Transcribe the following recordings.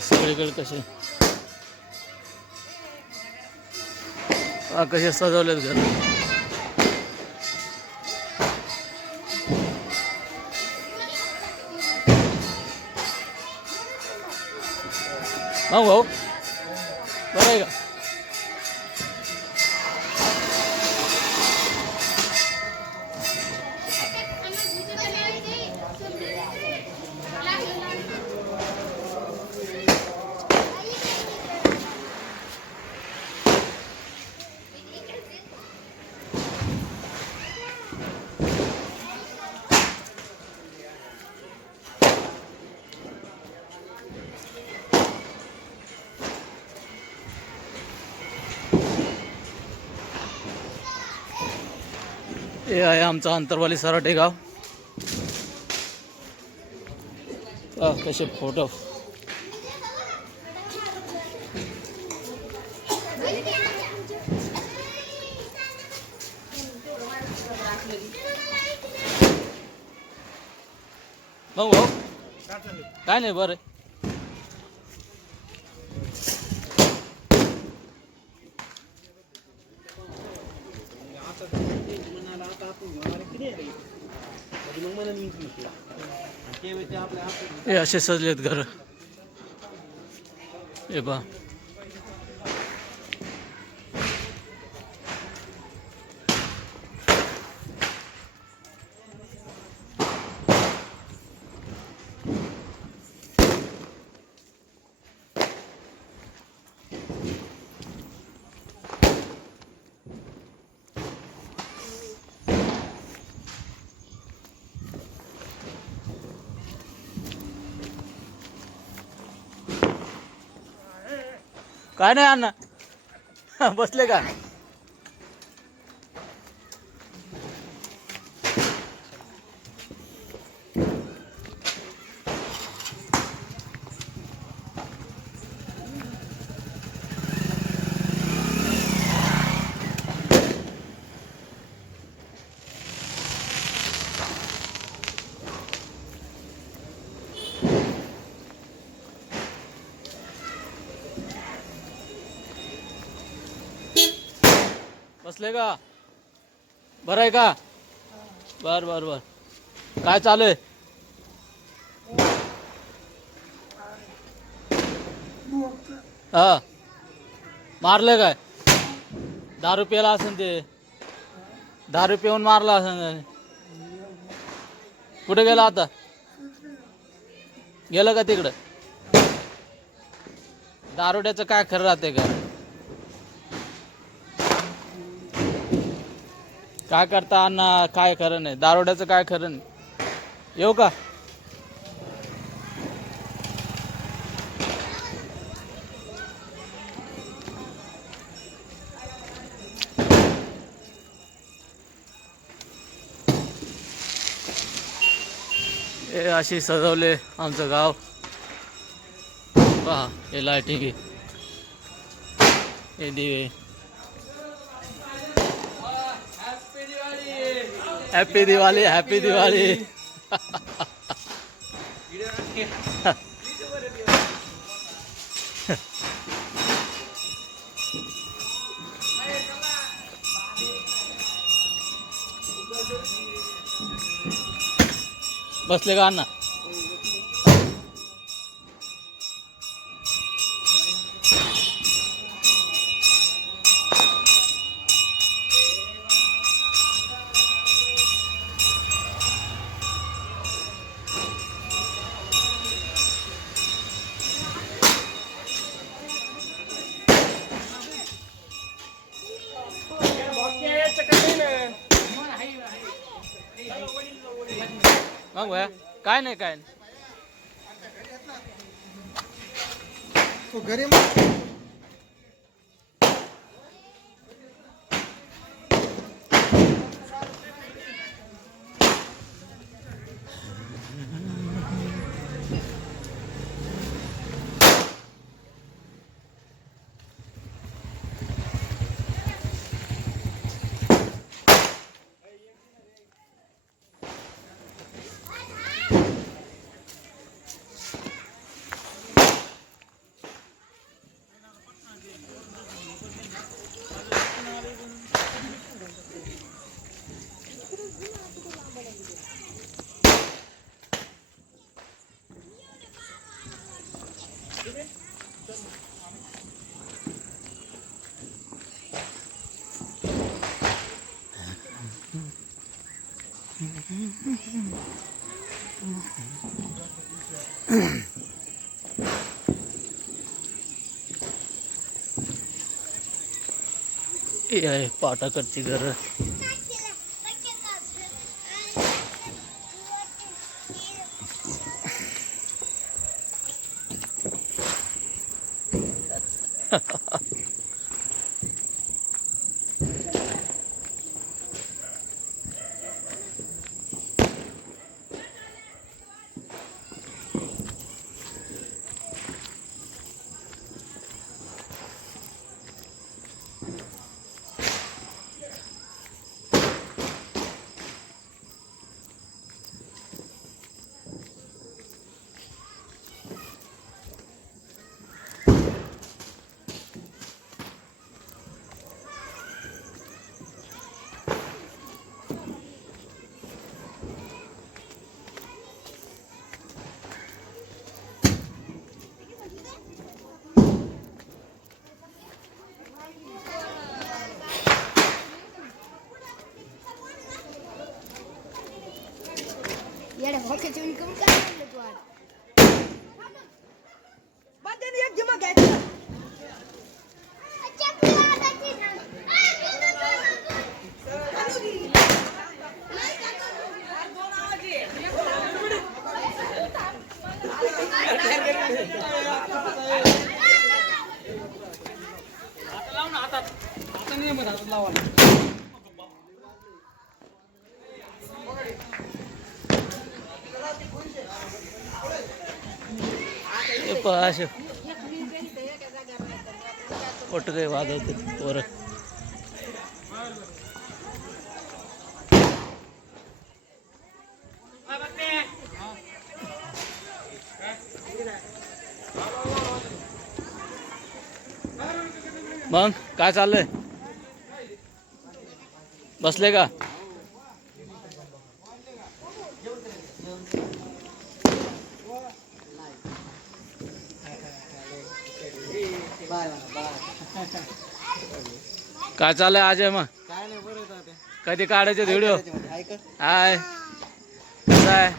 सगळीकडे कसे? कसे सजवलेत घर. हा भाऊ. बरं आहे का? हे आहे आमचं अंतरवाली सराटे गाव. कसे फोटो मग भाऊ. काय नाही बरं आहे. हे असे सजलेत घर हे काय नाही अण्णा. बसले का? बसले का? बरं आहे का? बर बर बर. काय चालू आहे? हा. मारलं काय? दारू प्यायला असेल ते. दारू पिऊन मारला असेल कुठे गेला आता? गेलं का तिकडं? दारुड्याचं काय खरं राहते का? काय करता अण्णा? काय खरं नाही? दारोड्याचं काय खरं नाही? येऊ का? हे अशी सजवले आमचं गाव. पहा हे लायटिंग आहे. हे दिवे हॅपी दिवाळी हॅपी दिवाळी बसले का अण्णा मग भया काय नाही काय नाही हे आहे पाटाकडची घर. हे पहा असे पटके वाजवते पोरं मग काय चाललंय बसले का काय चाललंय आज आहे मग? काय नाही बरं होतं ते. कधी काढायचे व्हिडिओ. ऐका हाय. कसा आहे?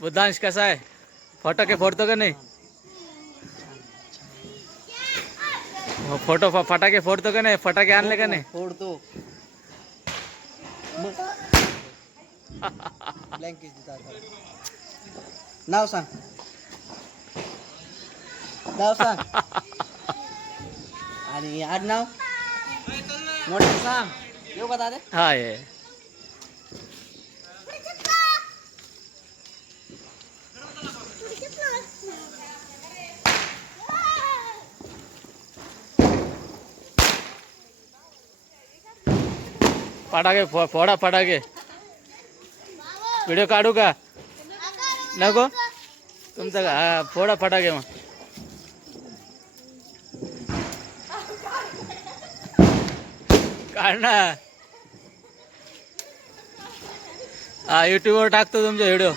बुद्धांश कसा आहे? फटाके फोडतो का नाही? हो, फोटो फ- फटाके फोडतो का नाही? फटाके आणले का नाही? फोडतो. ब्लँकेज नाव सांग. नाव सांग. आणि आडनाव मोठं सांग. येऊ का दादा? हाय फटाके फोडा फटाके व्हिडिओ काढू का? नको? तुमचं का? हा फोडा फटाके मग. ना. हा युट्यूबवर टाकतो तुमचे व्हिडिओ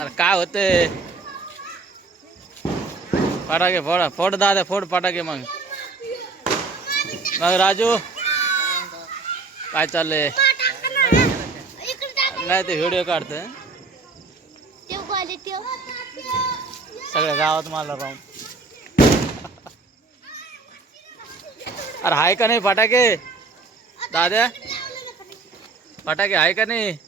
अरे काय होते फटाके फोडा फोड दादा फोड फटाके मग. मग राजू काय चाललंय? नाही ते व्हिडिओ काढतोय. सगळ्या गावात मला राहून. अरे हाय का नाही फटाके? दादा फटाके. आहे का नाही?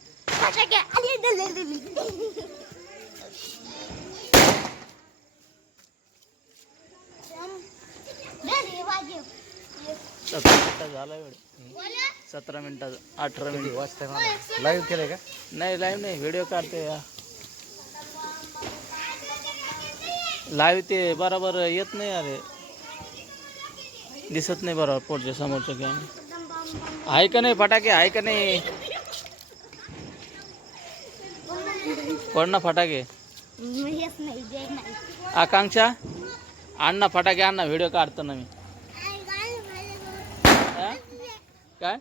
सतरा मिनिटं झाला वेळ सतरा मिनिटाचं अठरा मिनिट. लाईव्ह केलंय का? नाही लाईव्ह नाही. व्हिडिओ काढते या लाईव्ह ते बरोबर येत नाही अरे. दिसत नाही बरोबर पुढच्या समोरचं घ्या आहे का नाही फटाके? आहे का नाही? पड ना फटाके? आकांक्षा आण ना फटाके आण ना व्हिडिओ काढतो ना मी. काय?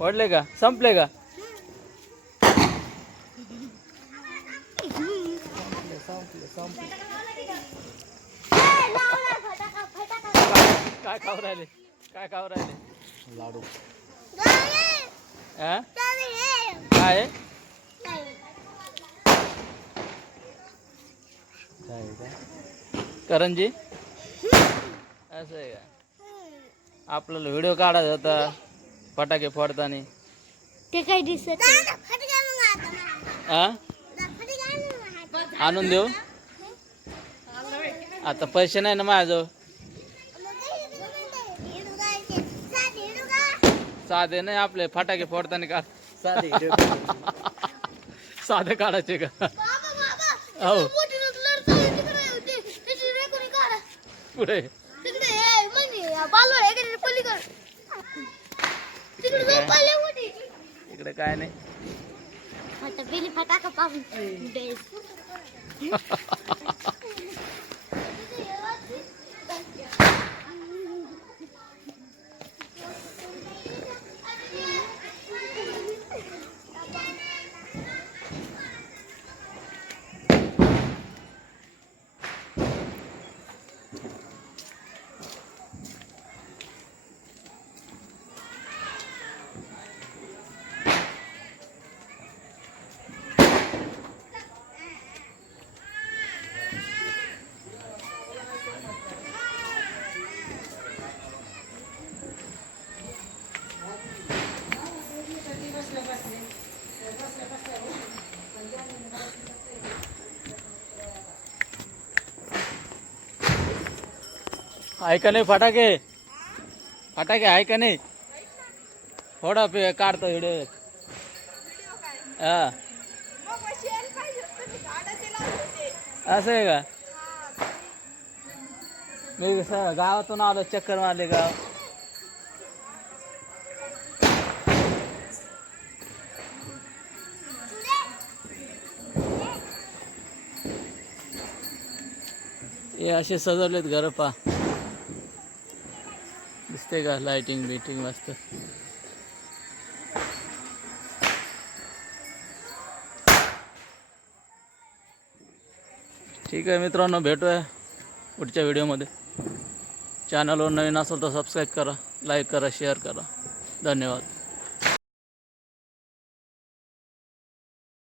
पडले का? संपले का? काय खाऊ राहिले? काय खाऊ राहिले? लाडू. हा? काय? आहे? काय आहे का? करंजी? असं आहे का? आपल्याला व्हिडिओ काढायचा होता फटाके फोडताना. ते काही दिसत हा? आणून देऊ? आता पैसे नाही ना माझ्याजवळ? साधे नाही आपले फटाके फोडताना का? साधे. साधे काढायचे का? हो. पुढे. इकडे काय नाही. फटाका पाहून. आहे का नाही फटाके? फटाके आहे का नाही? फोडा पे काढतो इडे हा. असं आहे का? मी गावातून आलो चक्कर मारले गाव. हे असे सजवलेत घर पा दिसते का? लाइटिंग बिटिंग मस्त. ठीक आहे मित्रांनो भेटूया पुढच्या व्हिडिओमध्ये. चॅनलवर नवीन असेल तर सबस्क्राईब करा लाईक करा शेअर करा. धन्यवाद.